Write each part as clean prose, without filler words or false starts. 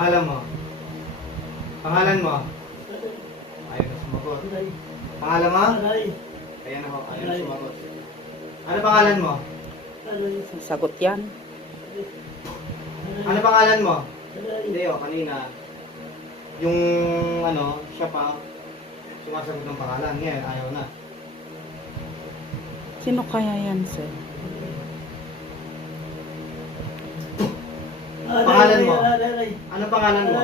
Pangalan mo? Pangalan mo? Ayaw na sumagot. Pangalan mo? Ayan ako, ayaw na sumagot. Ano pangalan mo? Sagot yan. Ano pangalan mo? Hindi o, kanina. Yung ano, siya pa, sumasagot ng pangalan. Ngayon, ayaw na. Sino kaya yan, sir? Pangalan mo? Ano pangalan mo?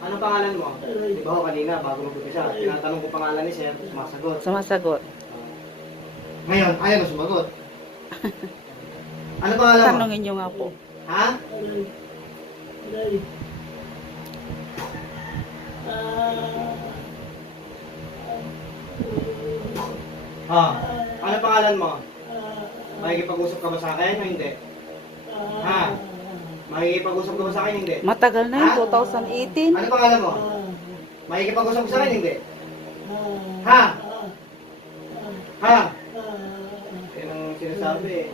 Ano pangalan mo? Di ba ako kanina, bago mag-umpisa, tinatanong ko pangalan ni Sir, sumasagot. Sumasagot. Ngayon, ayaw na sumagot. Ano pangalan mo? Tanongin nyo nga po. Ha? Ah, ano pangalan mo? Makikipag-usap ka ba sa akin o hindi? Ha? Makikipag-usap ka ba sa akin? Hindi. Matagal na yun, Ha? 2018. Ano pangalan mo? Makikipag-usap ka sa akin? Hindi. Ha? Ha? Yan ang sinasabi eh.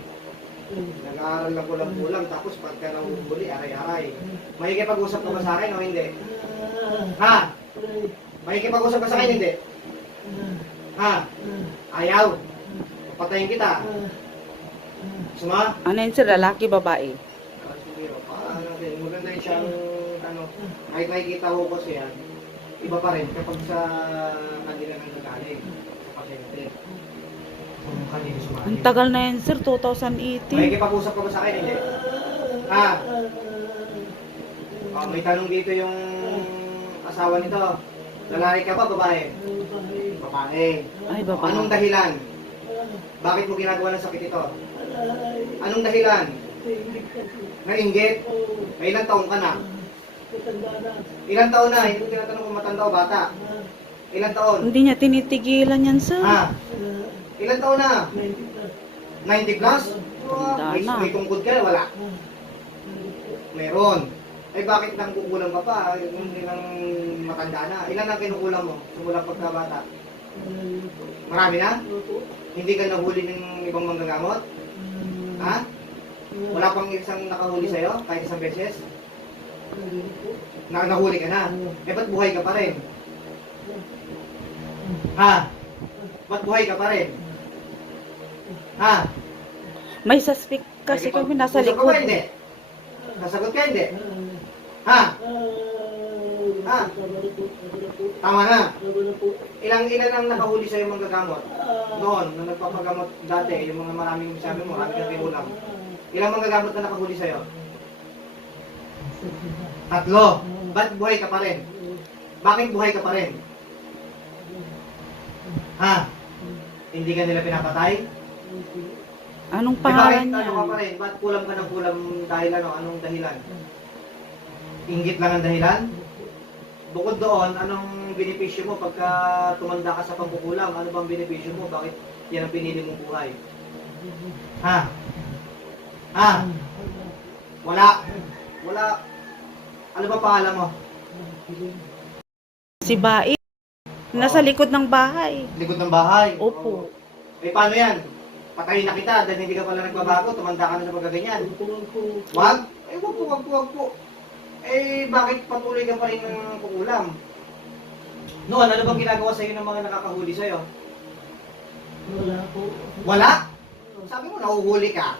Nag-aaral lang kulang-kulang tapos pagka nahuhuli, aray-aray. Makikipag-usap ka ba sa akin o hindi? Ha? Makikipag-usap ka sa akin? Hindi. Ha? Ayaw. Papatayin kita. Suma? Ano yun, sir? Lalaki, babae? Paano din, maganda yun siyang, ano, kahit nakikita ko kasi yan, iba pa rin kapag sa kanila nang gagaling, sa pasyente. Kung kanila sumali. Ang tagal na yun, sir. 2018. Makikipag-usap ka ba sa akin? Hindi. Ha? May tanong dito yung asawa nito. Lalaki ka ba, babae? Babae. Ay, babae. Anong dahilan? Bakit mo ginagawa ng sakit ito? Anong dahilan? Nainggit? May ilang taon ka na? Ilang taon na? Hindi ko tinatanong kung matanda o bata. Ilang taon? Hindi niya tinitigilan yan, sir. Ha? Ilang taon na? 90 plus? Tanda na. May tungkod ka? Wala. Meron. Ay bakit nang kukulang ka pa? Hindi nang matanda na. Ilan ang kinukulang mo? Simula pagkabata? Marami na? Hindi ka nahuli ng ibang manggagamot? Ha? Wala pang isang nakahuli sa'yo? Kahit isang beses? Nahuli ka na? Eh ba't buhay ka pa rin? Ha? Ba't buhay ka pa rin? Ha? May suspect kasi kami nasa Usap ka ba, likod. hindi? Nasagot ka hindi? Ha? Ha? Tama na. Ilan ang nakahuli sa'yo manggagamot? Noon, nung nagpapagamot dati, yung mga maraming sabi mo, marami kang tinulang. Ilang manggagamot na nakahuli sa'yo? 3. Ba't buhay ka pa rin? Bakit buhay ka pa rin? Ha? Hindi ka nila pinapatay? Anong Eh, pangalan bakit niya? ano ka pa rin? Ba't kulam ka ng kulam dahil ano? Anong dahilan? Inggit lang ang dahilan? Bukod doon, anong benepisyo mo pagka tumanda ka sa pangkukulam? Ano bang benepisyo mo? Bakit yan ang pinili mong buhay? Ha? Ha? Wala. Wala. Ano ba pangalan mo? Si Bai. Nasa likod ng bahay. Likod ng bahay? Opo. Eh paano yan? Patayin na kita dahil hindi ka pala nagbabago, tumanda ka na sa pagkaganyan. Wag? Eh wag po. Eh bakit patuloy ka pa rin ng kukulam? Noon, ano bang ginagawa sa'yo ng mga nakakahuli sa'yo? Wala? Sabi mo, nahuhuli ka.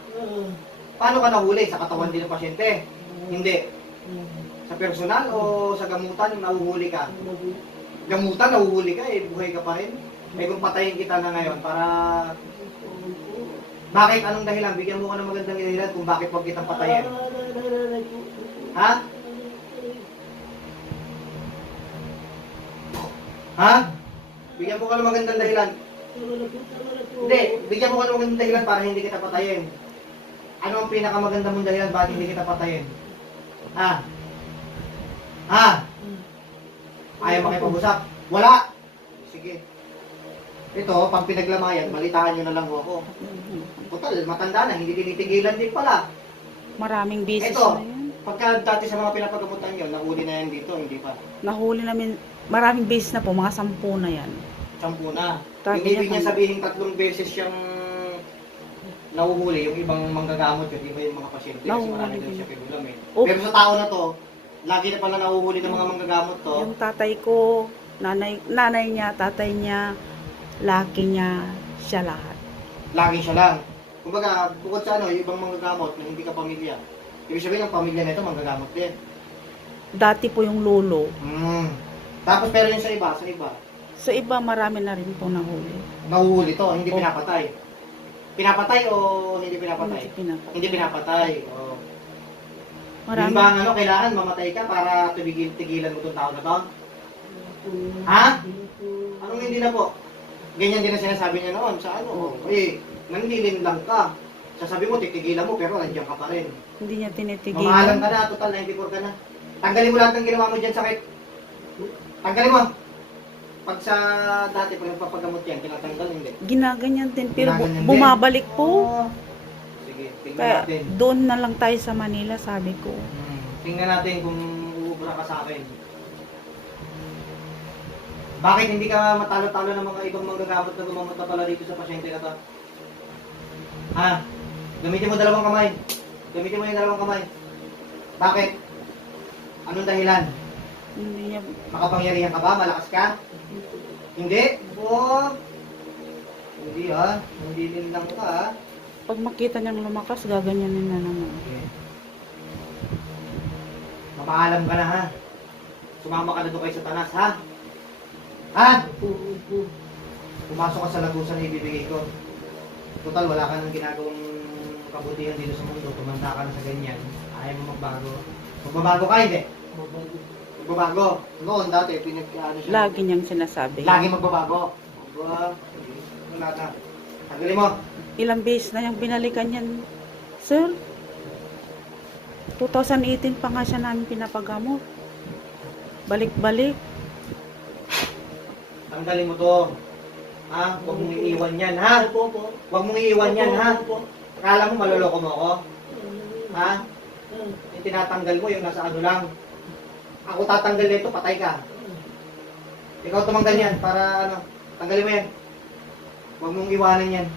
Paano ka nahuli? Sa katawan din ng pasyente? Hindi. Sa personal o sa gamutan yung nahuhuli ka? Gamutan, nahuhuli ka eh, buhay ka pa rin. Eh kung patayin kita na ngayon para... Bakit? Anong dahilan? Bigyan mo ka ng magandang dahilan kung bakit wag kitang patayin. Ha? Ha? Bigyan mo ka ng magandang dahilan. Hindi, bigyan mo ka ng magandang dahilan para hindi kita patayin. Ano ang pinakamaganda mong dahilan bakit hindi kita patayin? Ha? Ha? Ayaw makipag-usap? Wala! Sige. Ito, pag pinaglamayan, balitaan nyo na lang ako. Total, matanda na, hindi tinitigilan din pala. Maraming beses Ito, na yan. pagka dati sa mga pinapagamutan nyo, nahuli na yan dito, hindi pa. Nahuli namin, maraming beses na po, mga 10 na yan. 10 na. Sabi Yung niya ibig niya kung- sabihin 3 beses siyang nahuhuli, yung ibang manggagamot, yung iba yung mga pasyente, kasi Nahuhuli marami din din. siya pinulam eh. Oh. Pero sa tao na to, Lagi na pala nahuhuli ng mga manggagamot to. Yung tatay ko, nanay niya, tatay niya, laki niya, siya lahat. Lagi siya lang. Kumbaga, bukod sa ano, yung ibang manggagamot na hindi ka pamilya. Ibig sabihin ng pamilya na ito, manggagamot din. Dati po yung lolo. Tapos pero yung sa iba, Sa iba, marami na rin po nahuli. nahuhuli to, hindi Oh. pinapatay. Pinapatay o hindi pinapatay? Hindi pinapatay. Hindi pinapatay. Oh. Marami. Yung ba ang ano, kailangan mamatay ka para tigilan mo itong tao na to? Ha? Anong hindi na po? Ganyan din ang sinasabi niya noon sa ano. Nandilin lang ka. Sasabi mo, titigilan mo, pero nandiyan ka pa rin. Hindi niya tinitigilan. Mamahalan ka na, total 94 ka na. Tanggalin mo lahat ng ginawa mo dyan sakit. Tanggalin mo. Pag sa dati, pag nagpapagamot yan, tinatanggal, hindi. Ginaganyan din, pero Ginaganyan din. bumabalik po. Oo. Sige, tingnan Kaya natin. doon na lang tayo sa Manila, sabi ko. Tingnan natin kung uubra ka sa akin. Bakit hindi ka matalo-talo ng mga ibang manggagamot na gumamot na pala dito sa pasyente na to? Ha? Gamitin mo dalawang kamay. Gamitin mo yung dalawang kamay. Bakit? Anong dahilan? Hindi niya, Makapangyarihan ka ba? Malakas ka? Hindi? Oo. Hindi ha. Hindi din lang ka ha. pag makita niyang lumakas, gaganyanin na naman. Okay. Mapaalam ka na ha. Sumama ka na doon kay Satanas ha. Ha? Pumasok ka sa lagusan na ibibigay ko. Total, wala ka nang ginagawang kabutihan dito sa mundo. Tumanda ka na sa ganyan. Ayaw mo magbago. Magbabago ka, hindi? Magbabago. Noon dati, pinag-ano siya. Lagi niyang sinasabi. Lagi magbabago. Wala na. Tagalin mo. Ilang beses na yung binalikan yan. Sir, 2018 pa nga siya namin pinapagamot. Balik-balik. Tanggalin mo to. Ha? Huwag mong iiwan yan, ha? Huwag mong iiwan yan, ha? Akala mo maloloko mo ako? Ha? Yung tinatanggal mo, yung nasa ano lang. Ako tatanggal nito, patay ka. Ikaw tumanggal yan para ano, tanggalin mo yan. Huwag mong iwanan yan.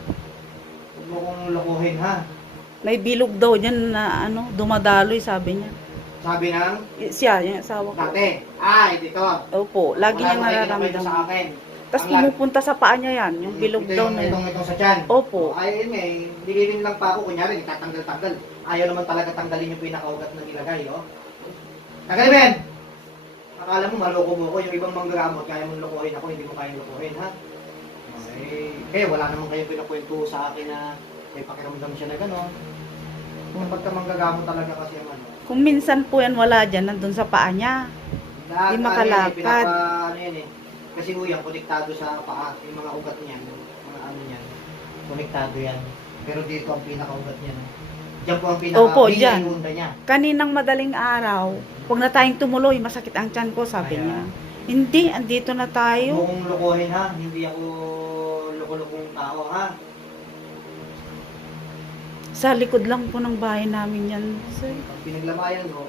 Huwag mo kong lokohin, ha? May bilog daw dyan na ano, dumadaloy, sabi niya. Sabi ng Siya, yung asawa ko. dati. Dito. Opo, lagi Wala niyang naman kayo sa nararamdaman. akin. Tapos Ang lag- pumupunta sa paa niya yan, yung bilog ito daw yung, na yun. itong sa tiyan. Opo. Ayun nga eh, nililin lang pa ako, kunyari, nagtatanggal-tanggal. Ayaw naman talaga tanggalin yung pinakaugat na nilagay, oh. Tanggalin mo yan! Akala mo, maloko mo ko, yung ibang manggagamot, kaya mong lokohin ako, hindi mo kayang lokohin, ha? Okay. Wala naman kayong pinakwento sa akin na may pakiramdam siya na gano'n. Kapag ka manggagamot talaga kasi ang ano. Kung minsan po yan wala dyan, nandun sa paa niya. Lahat, Di makalakad. Ano yan eh. Kasi uyang, konektado sa paa, yung mga ugat niyan, mga ano niyan, konektado yan. Pero dito ang pinakaugat niyan. Diyan po ang Opo, dyan. pinaka-pinaka niya. Kaninang madaling araw, huwag na tayong tumuloy, masakit ang tiyan ko, sabi Ayan. niya. Hindi, andito na Huwag tayo. mong lokohin ha, hindi ako loko-lokong tao ha. Sa likod lang po ng bahay namin yan, sir. Pag pinaglamayan mo,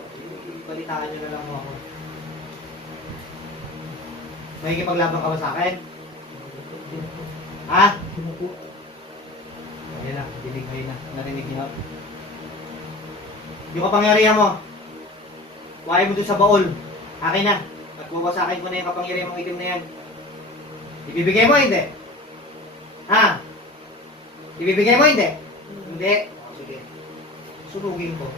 ibalitaan nyo na lang mo ako. Makikipaglaban ka ba sa akin? Ha? Ayan na, dinig kayo na. Narinig niyo. Yung kapangyarihan mo, huwag mo dun sa baol. Akin na. At wawasakin ko na yung kapangyarihan mong itim na yan. Ibibigay mo, hindi? Ha? Ibibigay mo, hindi? Hindi? O, sige. Sunugin ko.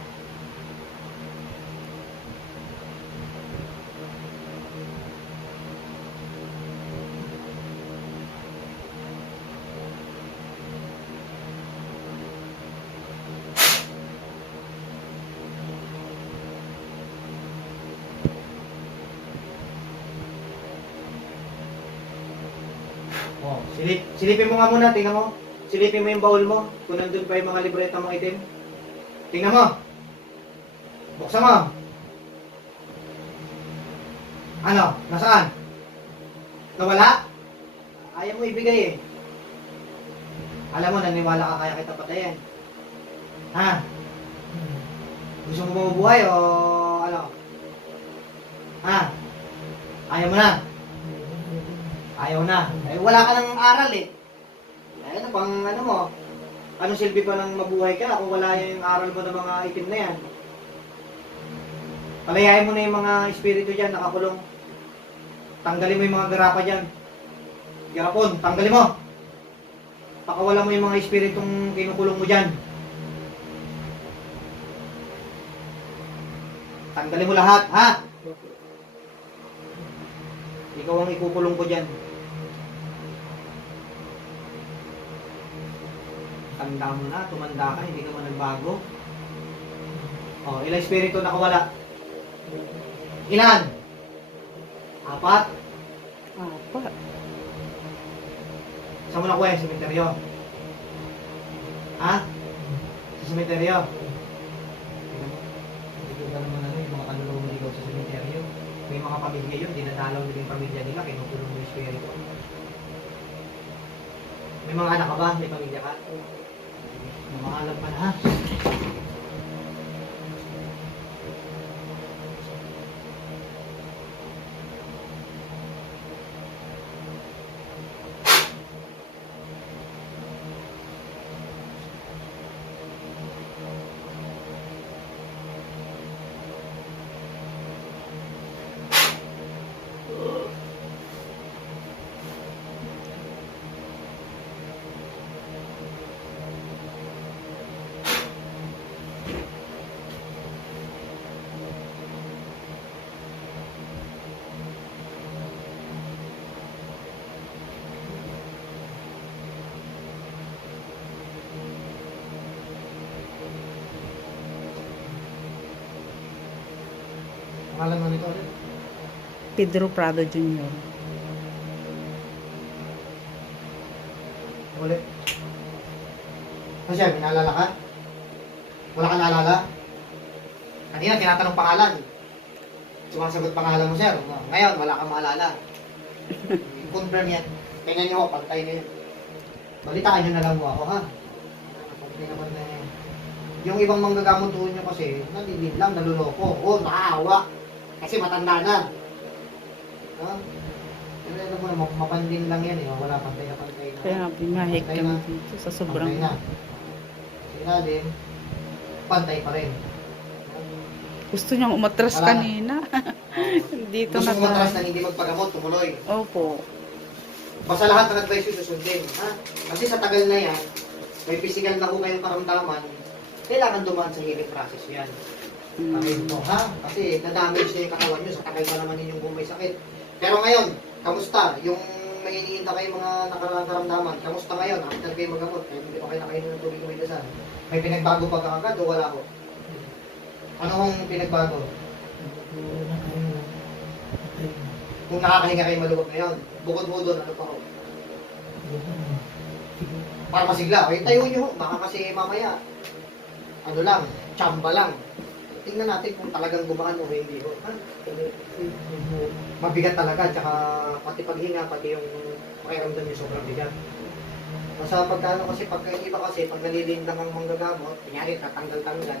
Oh, silipin mo nga muna, tingnan mo. Silipin mo yung baul mo, kung nandun pa yung mga libreta mong itim. Tingnan mo. Buksan mo. Ano? Nasaan? Nawala? Ayaw mo ibigay eh. Alam mo, naniwala ka kaya kita patayin. Ha? Gusto mo ba mabuhay o ano? Ha? Ayaw mo na? Ayaw na. Eh, wala ka ng aral eh. Eh, ano pang ano mo? Anong silbi pa ng mabuhay ka kung wala yung aral mo ng mga itim na yan? Palayain mo na yung mga espiritu dyan, nakakulong. Tanggalin mo yung mga garapa dyan. Garapon, tanggalin mo. Pakawalan mo yung mga espiritong kinukulong mo dyan. Tanggalin mo lahat, ha? Ikaw ang ikukulong ko dyan. Tanda mo na, tumanda ka, hindi ka man nagbago. O, ilang espiritu nakawala? Ilan? 4? Apat. Saan mo nakuha yung sementeryo? Ha? Sa sementeryo? Hindi ka naman yung mga kanulong ligaw sa sementeryo. May mga pamilya yun, dinadalaw nila yung pamilya nila, kinukulong mo yung espiritu. May mga anak ka ba? May pamilya ka? May mga alam pa na, ha? Pangalan mo nito ulit? Pedro Prado Jr. Ulit. Kasi may naalala ka? Wala ka naalala? Kanina tinatanong pangalan. Sumasagot pangalan mo, sir. Ngayon, wala kang maalala. Confirm yan. Tingnan nyo ako, pantay na yun. Balitaan nyo na lang mo ako, ha? Pagkali naman na yan. Yung ibang manggagamot doon nyo kasi, nalilid lang, naluloko. O, nakaawa. Kasi matanda na. Ha? Pero alam mo na, mapandin lang yan eh. Wala pantay na pantay na. Kaya nga, bimahik Pantay kami na. dito sa sobrang... Pantay na. Sinalim, pantay pa rin. Gusto niyang umatras Wala na. kanina. Dito Gusto na mo matras tayo. na hindi magpagamot, tumuloy. Opo. Basta lahat ng advice yung susundin. Ha? Kasi sa tagal na yan, may physical na ho kayong karamdaman, kailangan dumaan sa healing process yan. Sabihin mo, ha? Kasi na-damage na yung katawan nyo, sa tagal pa naman ninyong kung may sakit. Pero ngayon, kamusta? Yung may iniinda kayong mga nakaramdaman, kamusta ngayon? After kayo magamot, kayo hindi pa kayo nakainom ng tubig may dasal. May pinagbago pa kaagad o wala ko? Ano kong pinagbago? Kung nakakahinga kayo maluwag ngayon, bukod mo doon, ano pa ho? Para masigla, okay, tayo nyo ho. Baka kasi mamaya, ano lang, tsamba lang. Tingnan natin kung talagang gumaan o hindi ho. Ha? Mabigat talaga, tsaka pati paghinga, pati yung pakiramdam nyo sobrang bigat. Basta pagkano kasi, pagka iba kasi, pag nalilindang ang manggagamot, kunyari, tatanggal-tanggal,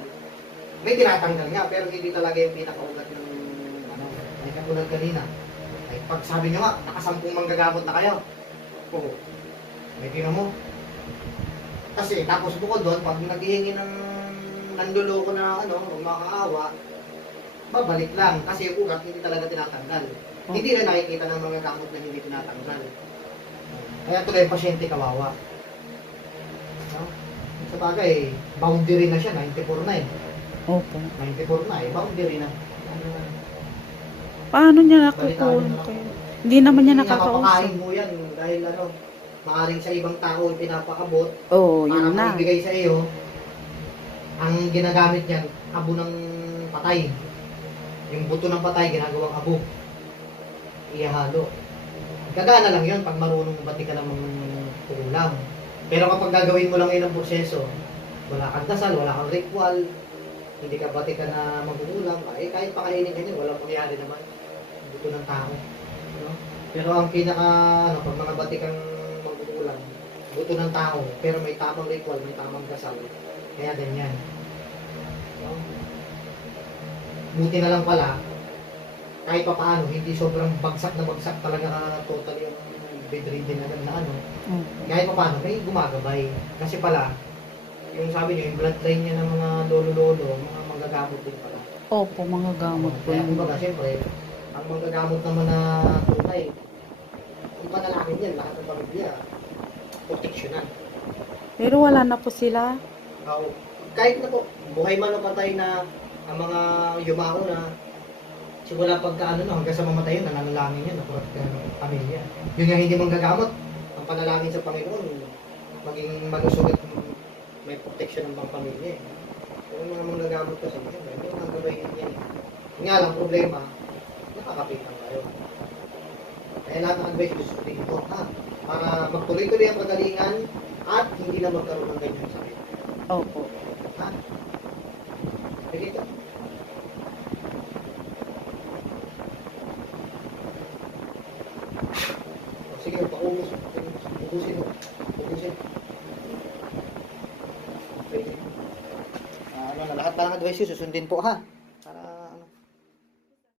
may tinatanggal nga, pero hindi talaga yung pinakaugat ng, ano, may katulad kanina. Ay, pag sabi nyo nga, nakasampung manggagamot na kayo. Oo. May tingnan mo. Kasi, tapos bukod doon, pag naghihingi ng nanluloko na, ano, makaawa, babalik lang. Kasi yung ugat, hindi talaga tinatanggal. Hindi rin nakikita ng mga gamot na hindi tinatanggal. Kaya tuloy yung pasyente kawawa. No? Sa bagay, boundary na siya, 94 na eh. Opo. 94 na eh, boundary na. Paano niya Balitaan nakukulong nyo na kayo? Hindi naman niya Hindi nakakausap. napapakain mo yan dahil ano, maaaring sa ibang tao yung pinapakabot Oo, para yun na. maibigay sa iyo. Ang ginagamit niyan, abo ng patay. Yung buto ng patay, ginagawang abo. Iyahalo. Gagana lang yun pag marunong bati ka ng ulam. Pero kapag gagawin mo lang yun ang proseso, wala kang dasal, wala kang ritual, hindi ka bati ka na mag-uulam, eh kahit pakainin ka niya, walang mangyari naman. Buto ng tao. No? Pero ang pinaka, ano, pag mga bati kang mag-uulam, buto ng tao, pero may tamang ritual, may tamang dasal. Kaya ganyan. No? Buti na lang pala, kahit pa paano, hindi sobrang bagsak na bagsak talaga ka total yung bedridden agad na ano. Kahit pa paano, may gumagabay. Kasi pala, yung sabi niyo, yung bloodline niya ng mga lolo-lolo, mga manggagamot din pala. Opo, mga gamot po Kaya yun. kumbaga, siyempre, ang manggagamot naman na tunay, ang panalangin yan, lahat ng pamilya, proteksyonan. Pero wala na po sila. Kahit na po, buhay man o patay na ang mga yumao na simula pagka ano, no, hanggang sa mamatay yun, nananalangin yan, naprotektahan ng pamilya. Yun nga hindi manggagamot, ang panalangin sa Panginoon, maging malusugat, may proteksyon ng pang pamilya. Pero yung mga manggagamot kasi, yun, yung mga gabayin yan. Nga lang, problema, nakakapitan kayo. Kaya lahat ng advice gusto dito, ha? Para magtuloy-tuloy ang kagalingan at hindi na magkaroon ng ganyan sakit. Opo. Ha? Sige ka. Sige, paubos. Ubusin mo. Ubusin. Okay. Ano na, lahat ng advice susundin po, ha?